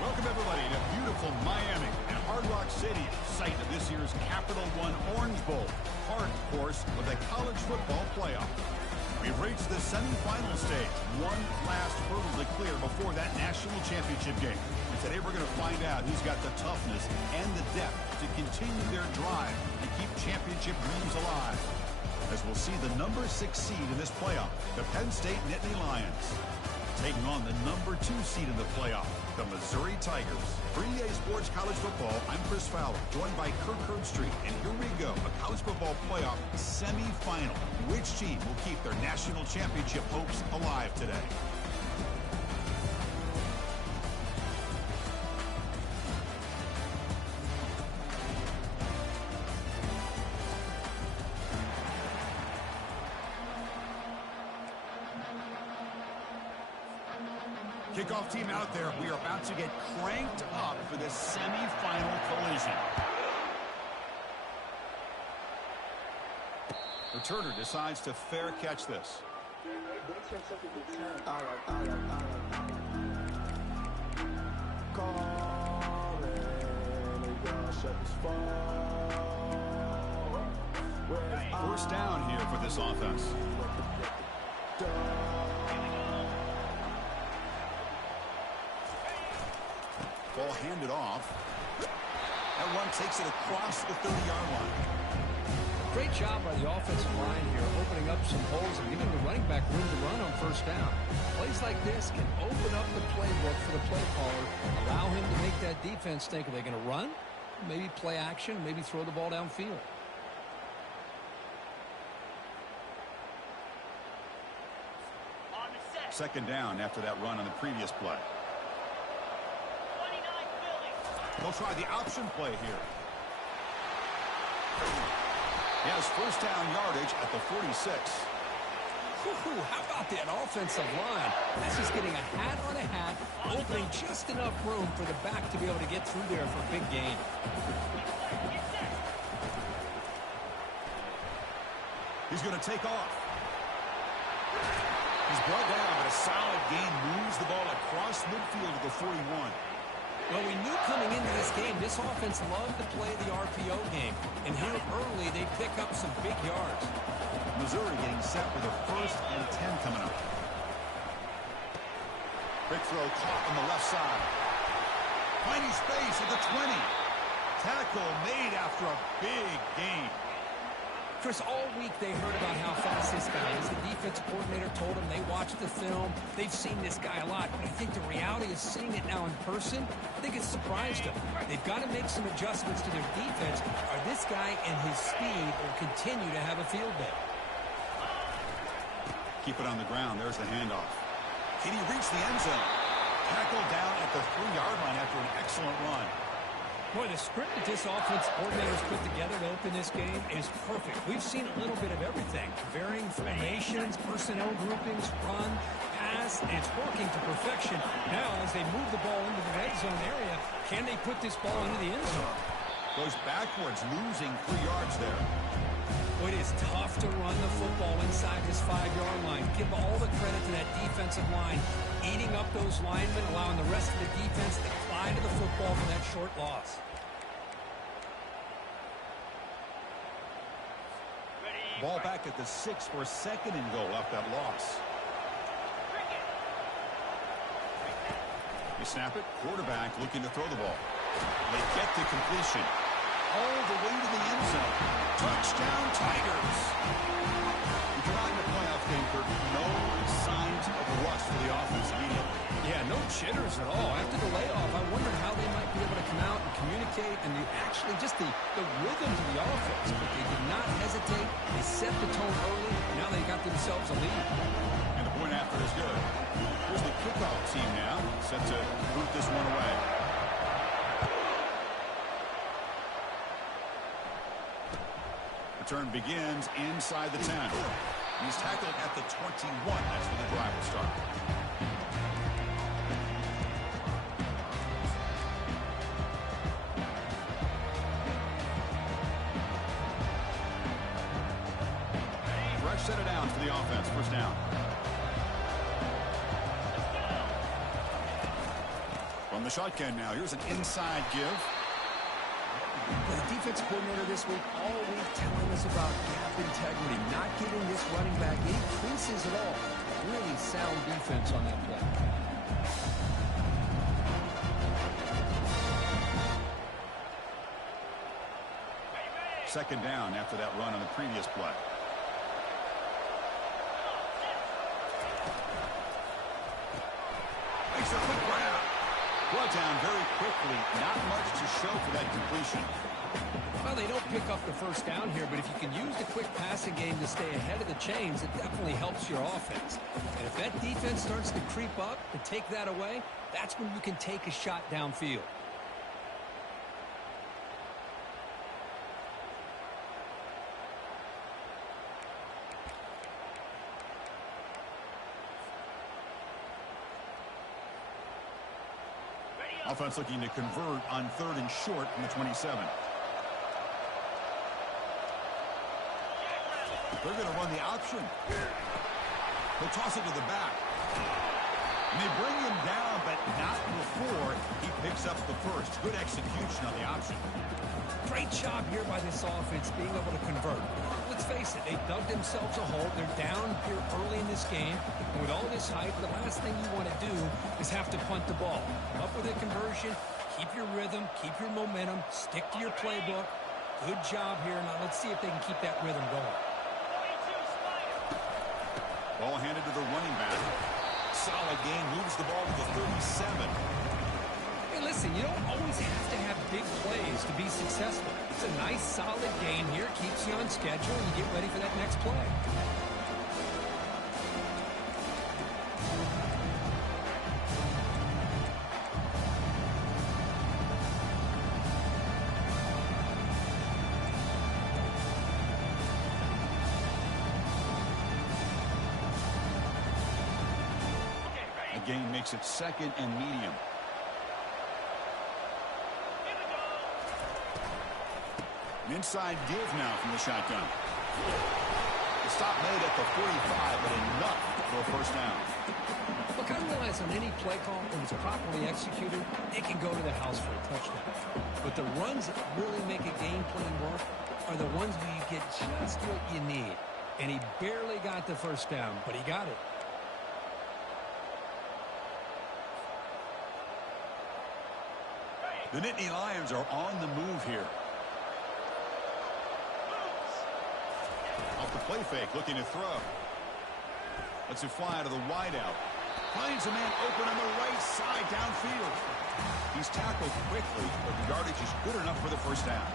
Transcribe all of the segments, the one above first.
Welcome, everybody, to beautiful Miami and Hard Rock Stadium, site of this year's Capital One Orange Bowl, part, of course, of the college football playoff. We've reached the semifinal stage, one last hurdle to clear before that national championship game. And today we're going to find out who's got the toughness and the depth to continue their drive and keep championship dreams alive. As we'll see the number 6 seed in this playoff, the Penn State Nittany Lions, taking on the number 2 seed in the playoff, the Missouri Tigers. For EA Sports College Football, I'm Chris Fowler, joined by Kirk Herbstreit. And here we go, a college football playoff semifinal. Which team will keep their national championship hopes alive today? Kickoff team out there. We are about to get cranked up for this semifinal collision. Returner decides to fair catch this. First down here for this offense. Ball handed off. That run takes it across the 30-yard line. Great job by the offensive line here, opening up some holes and giving the running back room to run on first down. Plays like this can open up the playbook for the play caller, allow him to make that defense think, are they going to run? Maybe play action, maybe throw the ball downfield. Second down after that run on the previous play. They'll try the option play here. He has first down yardage at the 46. How about that offensive line? That's just getting a hat on a hat, opening just enough room for the back to be able to get through there for a big gain. He's going to take off. He's brought down, but a solid gain moves the ball across midfield to the 41. Well, we knew coming into this game, this offense loved to play the RPO game. And here early, they pick up some big yards. Missouri getting set for the 1st and 10 coming up. Quick throw caught on the left side. Finding space at the 20. Tackle made after a big gain. Chris, all week they heard about how fast this guy is. The defensive coordinator told them they watched the film. They've seen this guy a lot. But I think the reality is seeing it now in person, I think it's surprised them. They've got to make some adjustments to their defense, or this guy and his speed will continue to have a field day. Keep it on the ground. There's the handoff. Can he reach the end zone? Tackle down at the 3-yard line after an excellent run. Boy, the script that this offense coordinator's put together to open this game is perfect. We've seen a little bit of everything. Varying formations, personnel groupings, run, pass, and it's working to perfection. Now, as they move the ball into the red zone area, can they put this ball into the end zone? Goes backwards, losing 3 yards there. Boy, it is tough to run the football inside this 5-yard line. Give all the credit to that defensive line, eating up those linemen, allowing the rest of the defense to fly to the football for that short loss. Ball back at the 6 for a 2nd and goal off that loss. You snap it, quarterback looking to throw the ball. They get to completion. All the way to the end zone. Touchdown, Tigers. You come out in the playoff game, Kirk, no signs of rust for the offense immediately. Yeah, no jitters at all. After the layoff, I wondered how they might be able to come out and communicate and actually just the rhythm to the offense. But they did not hesitate. They set the tone early. Now they got themselves a lead. And the point after is good. Here's the kickoff team now, set to boot this one away. Return begins inside the 10. He's tackled at the 21. That's where the drive will start. Fresh set of downs for the offense. First down. From From the shotgun now, here's an inside give. The defense coordinator this week, all week telling us about gap integrity, not giving this running back any creases at all. Really sound defense on that play. Second down after that run on the previous play. Makes a quick grab. Brought down very quickly. Not much to show for that completion. Well, they don't pick up the first down here, but if you can use the quick passing game to stay ahead of the chains, it definitely helps your offense. And if that defense starts to creep up and take that away, that's when you can take a shot downfield. Offense looking to convert on 3rd and short from the 27. They're going to run the option. They'll toss it to the back. And they bring him down, but not before he picks up the first. Good execution on the option. Great job here by this offense being able to convert. Let's face it, they dug themselves a hole. They're down here early in this game. And with all this hype, the last thing you want to do is have to punt the ball. Come up with a conversion, keep your rhythm, keep your momentum, stick to your playbook. Good job here. Now let's see if they can keep that rhythm going. Ball handed to the running back. Solid gain, moves the ball to the 37. Hey, listen, you don't always have to have big plays to be successful. It's a nice, solid gain here. Keeps you on schedule, and you get ready for that next play. The gain makes it 2nd and medium. An inside give now from the shotgun. The stop made at the 45, but enough for a first down. Look, I realize on any play call, when it's properly executed, it can go to the house for a touchdown. But the runs that really make a game plan work are the ones where you get just what you need. And he barely got the first down, but he got it. The Nittany Lions are on the move here. Off the play fake, looking to throw. Lets it fly to the wideout. Finds a man open on the right side downfield. He's tackled quickly, but the yardage is good enough for the first down.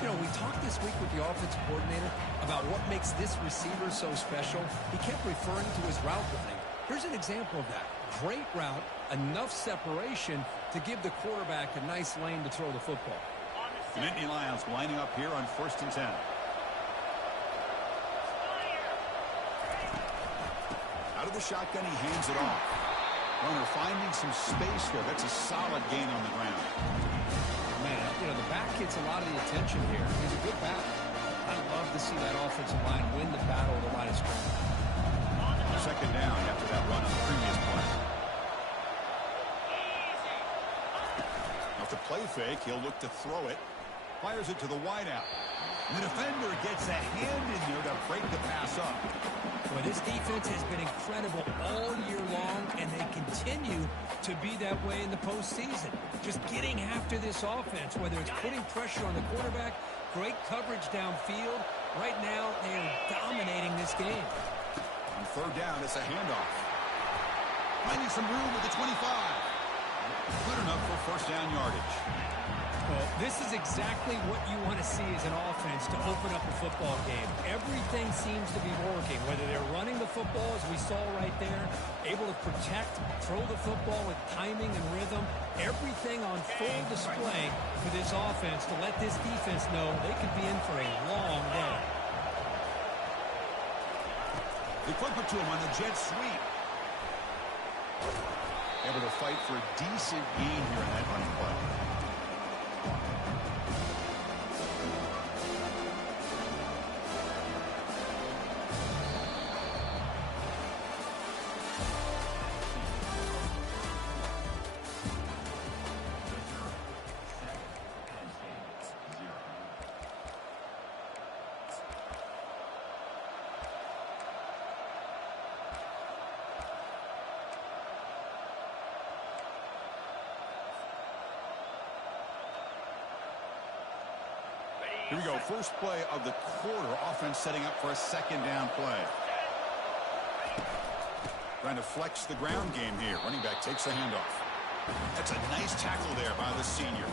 You know, we talked this week with the offensive coordinator about what makes this receiver so special. He kept referring to his route running. Here's an example of that. Great route, enough separation to give the quarterback a nice lane to throw the football. The Nittany Lions lining up here on 1st and 10. Out of the shotgun, he hands it off. Runner finding some space there. That's a solid gain on the ground. Man, you know, the back gets a lot of the attention here. He's a good back. I love to see that offensive line win the battle of the line of scrimmage. 2nd down after that run on the previous play. Off the play fake, he'll look to throw it. Fires it to the wideout. The defender gets a hand in there to break the pass up. Well, this defense has been incredible all year long, and they continue to be that way in the postseason. Just getting after this offense, whether it's putting pressure on the quarterback, great coverage downfield. Right now, they are dominating this game. On 3rd down, it's a handoff. Finding some room with the 25. Good enough for first down yardage. Well, this is exactly what you want to see as an offense to open up a football game. Everything seems to be working, whether they're running the football, as we saw right there, able to protect, throw the football with timing and rhythm. Everything on full display for this offense to let this defense know they could be in for a long day. They flip it to him on the jet sweep. Able to fight for a decent gain here in that running play. Here we go. First play of the quarter. Offense setting up for a second down play. Trying to flex the ground game here. Running back takes the handoff. That's a nice tackle there by the senior.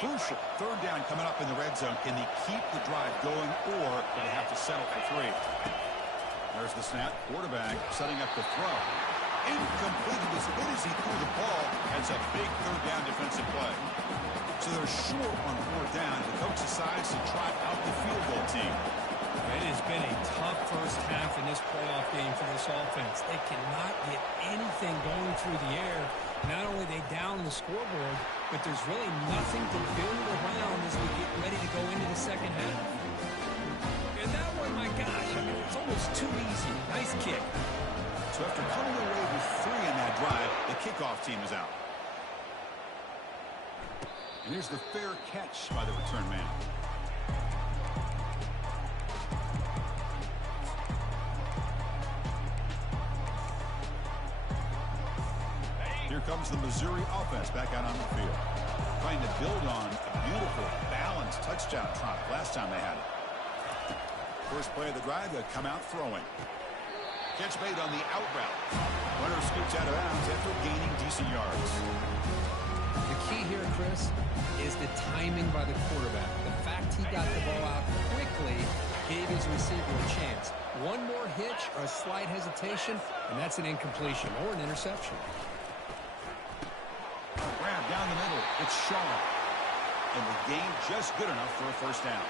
Crucial. Third down coming up in the red zone. Can they keep the drive going, or will they have to settle for 3? There's the snap. Quarterback setting up the throw. Incomplete. As good as he threw the ball, that's a big third down defensive play. So they're short on 4th down. The coach decides to trot out the field goal team. It has been a tough first half in this playoff game for this offense. They cannot get anything going through the air. Not only they down the scoreboard, but there's really nothing to build around as we get ready to go into the second half. And that one, my gosh, I mean, it's almost too easy. Nice kick. So after coming away with 3 in that drive, the kickoff team is out. And here's the fair catch by the return man. Here comes the Missouri offense back out on the field. Trying to build on a beautiful, balanced touchdown trot last time they had it. First play of the drive, they come out throwing. Catch made on the out route. Runner scoots out of bounds after gaining decent yards. The key here, Chris, is the timing by the quarterback. The fact he got the ball out quickly gave his receiver a chance. One more hitch or a slight hesitation, and that's an incompletion or an interception. Grab down the middle. It's Shaw. And the game just good enough for a first down.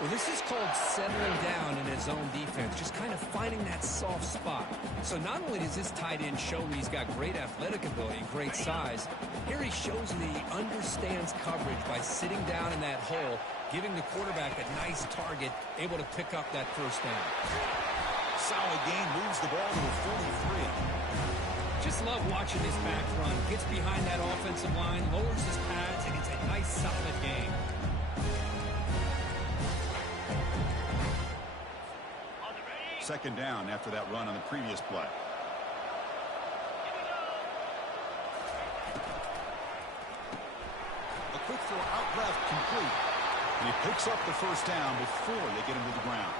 Well, this is called settling down in his own defense, just kind of finding that soft spot. So not only does this tight end show that he's got great athletic ability and great size, here he shows that he understands coverage by sitting down in that hole, giving the quarterback a nice target, able to pick up that first down. Solid gain, moves the ball to a 43. Just love watching this back run. Gets behind that offensive line, lowers his pads, and it's a nice, solid game. Second down after that run on the previous play. A quick throw out left, complete. And he picks up the first down before they get him to the ground.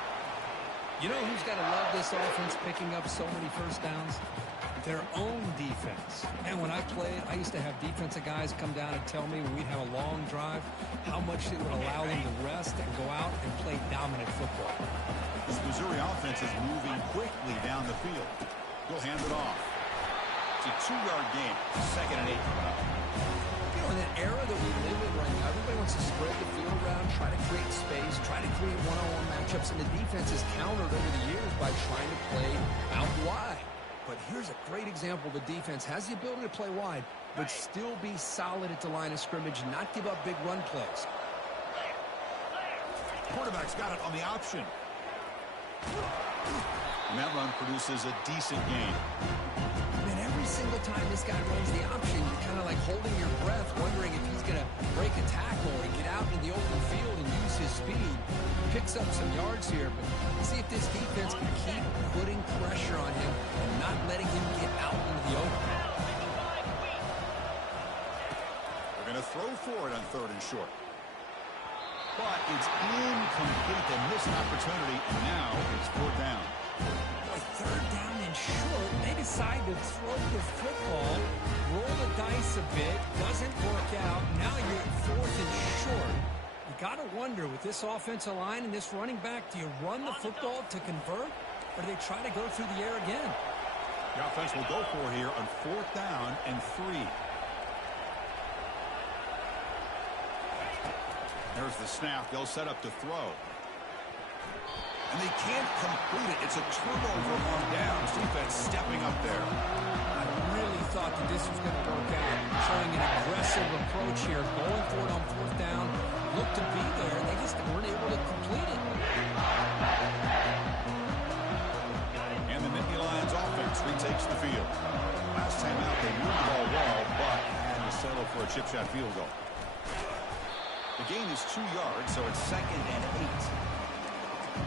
You know who's got to love this offense picking up so many first downs? Their own defense. And when I played, I used to have defensive guys come down and tell me when we'd have a long drive how much it would allow them to rest and go out and play dominant football. This Missouri offense is moving quickly down the field. He'll hand it off. It's a 2-yard gain. 2nd and 8 coming up. You know, in an era that we live in right now, everybody wants to spread the field around, try to create space, try to create one-on-one matchups, and the defense is countered over the years by trying to play out wide. But here's a great example. The defense has the ability to play wide, but still be solid at the line of scrimmage, not give up big run plays. Quarterback's got it on the option. And that run produces a decent gain. Man, every single time this guy runs the option, you're kind of like holding your breath, wondering if he's going to break a tackle or get out into the open field and use his speed. Picks up some yards here, but see if this defense can keep putting pressure on him and not letting him get out into the open. They're going to throw for it on 3rd and short. But it's incomplete. They missed an opportunity, and now it's 4th down. Boy, 3rd down and short. They decide to throw the football, roll the dice a bit, doesn't work out. Now you're at 4th and short. You got to wonder, with this offensive line and this running back, do you run the football to convert, or do they try to go through the air again? The offense will go for it here on 4th down and 3. There's the snap. They'll set up to throw. And they can't complete it. It's a turnover on downs. Defense stepping up there. I really thought that this was going to work out. Showing an aggressive approach here. Going for it on 4th down. Looked to be there. They just weren't able to complete it. And the Nittany Lions offense retakes the field. Last time out, they moved the ball well, but had to settle for a chip shot field goal. The gain is 2 yards, so it's 2nd and 8.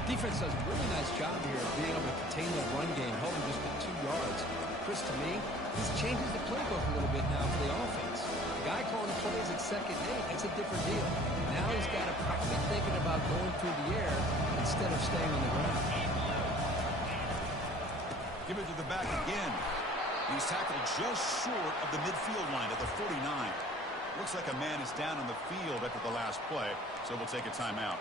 Defense does a really nice job here of being able to contain that run game, held him just at 2 yards. Chris, to me, this changes the playbook a little bit now for the offense. The guy calling the plays at 2nd and 8, that's a different deal. Now he's got to probably thinking about going through the air instead of staying on the ground. Give it to the back again. He's tackled just short of the midfield line at the 49. Looks like a man is down on the field after the last play, so we'll take a timeout.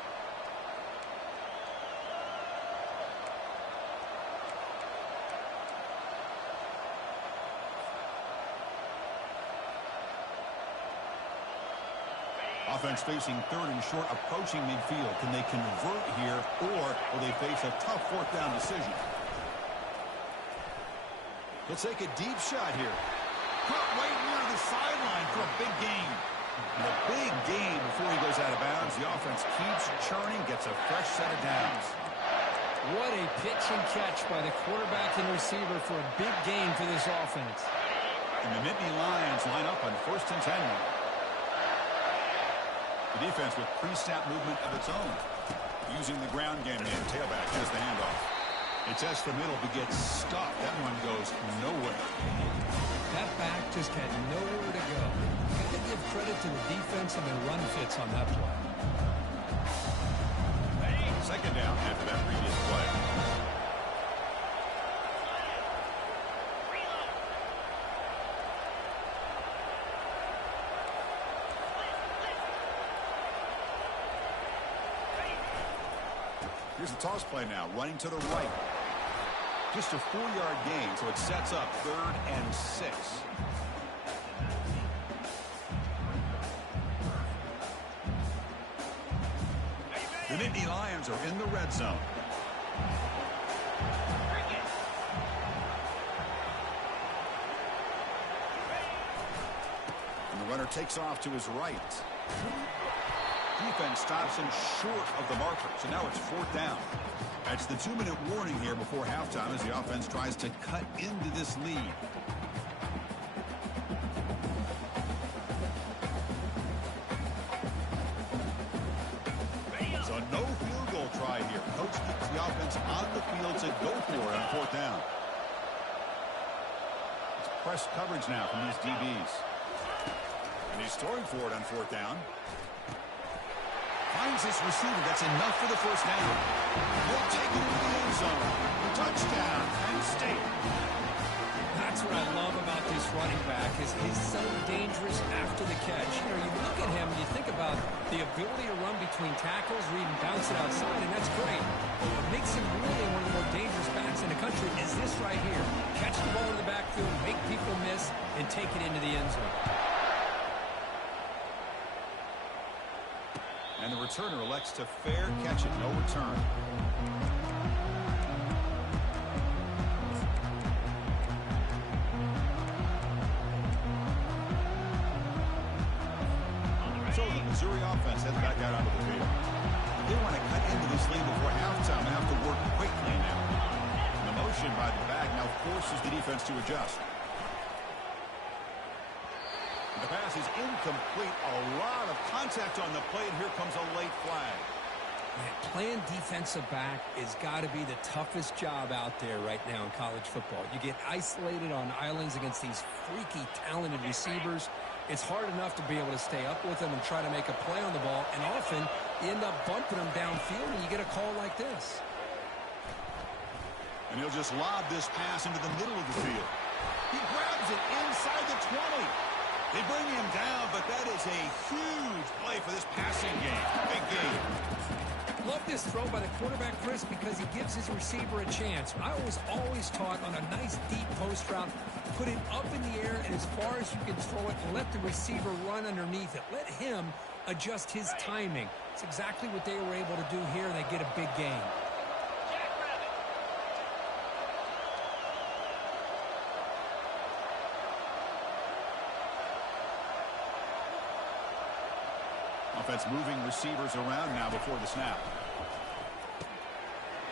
Offense facing 3rd and short, approaching midfield. Can they convert here, or will they face a tough 4th down decision? He'll take a deep shot here. Caught right near the sideline for a big gain. And a big gain before he goes out of bounds. The offense keeps churning, gets a fresh set of downs. What a pitch and catch by the quarterback and receiver for a big gain for this offense. And the Nittany Lions line up on 1st and 10 now. The defense with pre-snap movement of its own. Using the ground game in. Tailback has the handoff. It tests the middle but gets stopped. That one goes nowhere. That back just had nowhere to go. Got to give credit to the defense and their run fits on that play. 2nd down after that previous play. Here's the toss play now, running to the right. Just a 4-yard gain, so it sets up 3rd and 6. The Nittany Lions are in the red zone. And the runner takes off to his right. Defense stops him short of the marker, so now it's 4th down. That's the 2-minute warning here before halftime as the offense tries to cut into this lead. So no field goal try here. Coach keeps the offense on the field to go for it on 4th down. It's press coverage now from these DBs. And he's throwing for it on 4th down. Finds his receiver. That's enough for the 1st down. He'll take it into the end zone. Touchdown, Penn State. That's what I love about this running back is he's so dangerous after the catch. You know, you look at him and you think about the ability to run between tackles or even bounce it outside, and that's great. But what makes him really one of the more dangerous backs in the country is this right here. Catch the ball in the backfield, make people miss, and take it into the end zone. And the returner elects to fair catch it, no return. So the Missouri offense heads back out onto the field. They want to cut into this lead before halftime and have to work quickly now. And the motion by the back now forces the defense to adjust. The pass is incomplete. A lot of contact on the play, and here comes a late flag. Man, playing defensive back has got to be the toughest job out there right now in college football. You get isolated on islands against these freaky, talented receivers. It's hard enough to be able to stay up with them and try to make a play on the ball, and often you end up bumping them downfield, and you get a call like this. And he'll just lob this pass into the middle of the field. He grabs it inside the 20. They bring him down, but that is a huge play for this passing game. Big game. Love this throw by the quarterback, Chris, because he gives his receiver a chance. I was always taught on a nice deep post route, put it up in the air and as far as you can throw it and let the receiver run underneath it. Let him adjust his timing. It's exactly what they were able to do here, and they get a big gain. Offense moving receivers around now before the snap.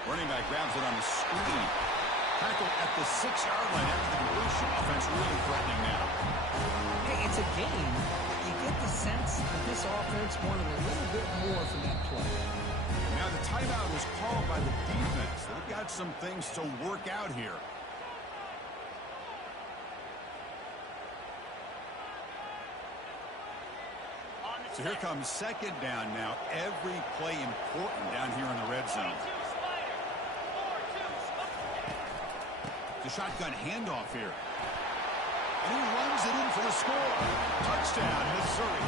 Running back grabs it on the screen. Tackle at the 6-yard line after the completion. Offense really threatening now. Hey, it's a game. You get the sense that this offense wanted a little bit more from that play. Now the timeout was called by the defense. They've got some things to work out here. So here comes second down now. Every play important down here in the red zone. The shotgun handoff here. And he runs it in for the score. Touchdown, Missouri.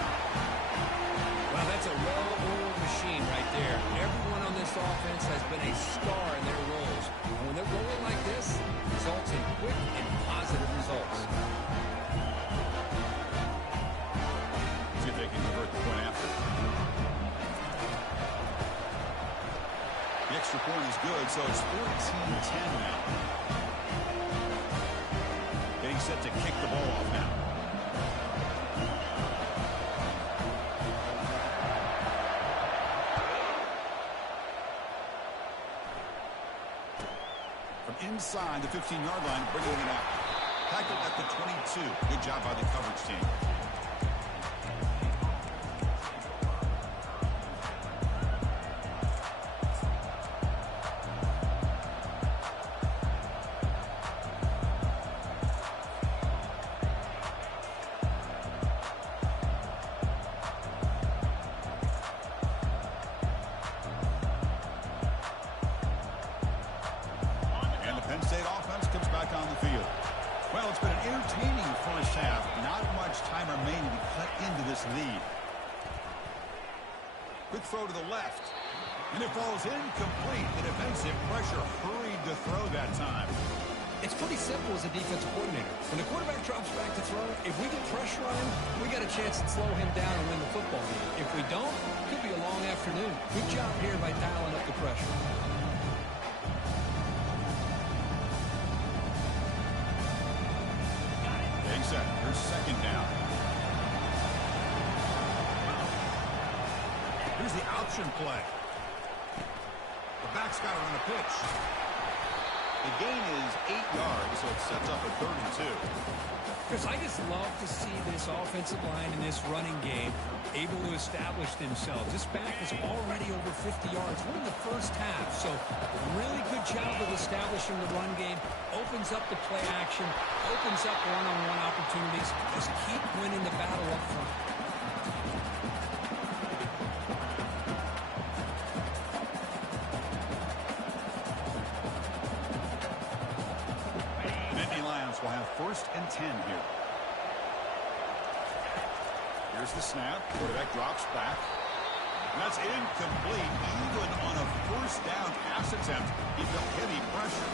Well, that's a well-oiled machine right there. Everyone on this offense has been a star in their roles. And when they're rolling like this, it results in quick and positive results. See if they can convert the point after. The extra point is good, so it's 14-10 now. Getting set to kick the ball off now. From inside the 15-yard line, bringing it out. Tackled at the 22. Good job by the coverage team. Penn State offense comes back on the field. Well, it's been an entertaining first half. Not much time remaining to cut into this lead. Quick throw to the left. And it falls incomplete. The defensive pressure hurried to throw that time. It's pretty simple as a defensive coordinator. When the quarterback drops back to throw, if we get pressure on him, we got a chance to slow him down and win the football game. If we don't, it could be a long afternoon. Good job here by dialing up the pressure. Here's second down. Here's the option play. The back's got it on the pitch. The gain is 8 yards, so it sets up a 3rd and 2. Chris, I just love to see this offensive line in this running game able to establish themselves. This back is already over 50 yards. We're in the first half, so really good job of establishing the run game. Opens up the play action, opens up one-on-one opportunities. Just keep winning the battle up front. Nittany Lions will have 1st and 10 here. Here's the snap. Quarterback drops back. And that's incomplete. Even on a 1st down pass attempt, he felt heavy pressure.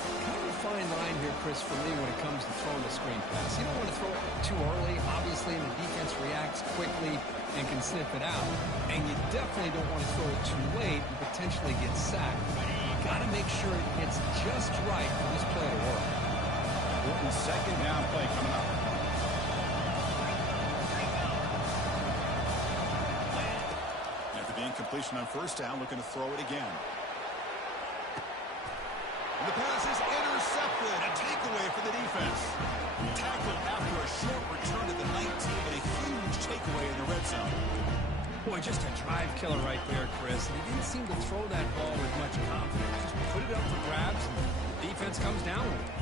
Kind of a fine line here, Chris, for me when it comes to throwing a screen pass. You don't want to throw it too early, obviously, and the defense reacts quickly and can sniff it out. And you definitely don't want to throw it too late and potentially get sacked. You got to make sure it hits just right for this play to work. Important second down play coming up. After the incompletion on 1st down, looking to throw it again. And the pass is intercepted. A takeaway for the defense. Tackled after a short return to the 19 and a huge takeaway in the red zone. Boy, just a drive killer right there, Chris. And he didn't seem to throw that ball with much confidence. Just put it up for grabs, and the defense comes down with it.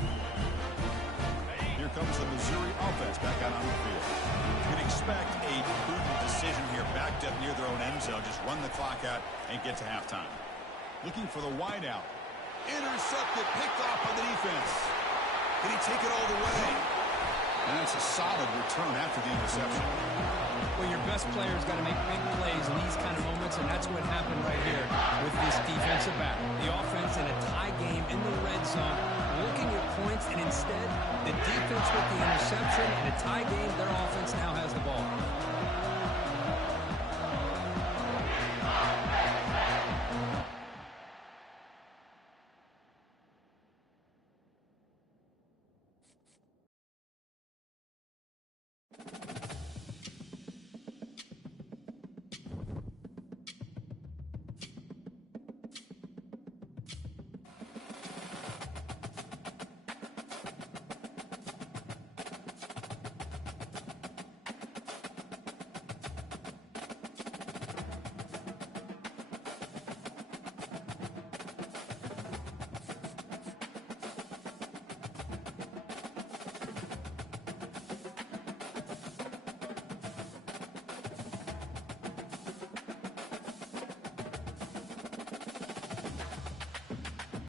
Here comes the Missouri offense back out on the field. You can expect a prudent decision here, backed up near their own end zone. Just run the clock out and get to halftime. Looking for the wideout. Intercepted, picked off by the defense. Did he take it all the way? And that's a solid return after the interception. Well, your best player's got to make big plays in these kind of moments, and that's what happened right here with this defensive back. The offense in a tie game in the red zone, looking at points, and instead, the defense with the interception in a tie game, their offense now has the ball.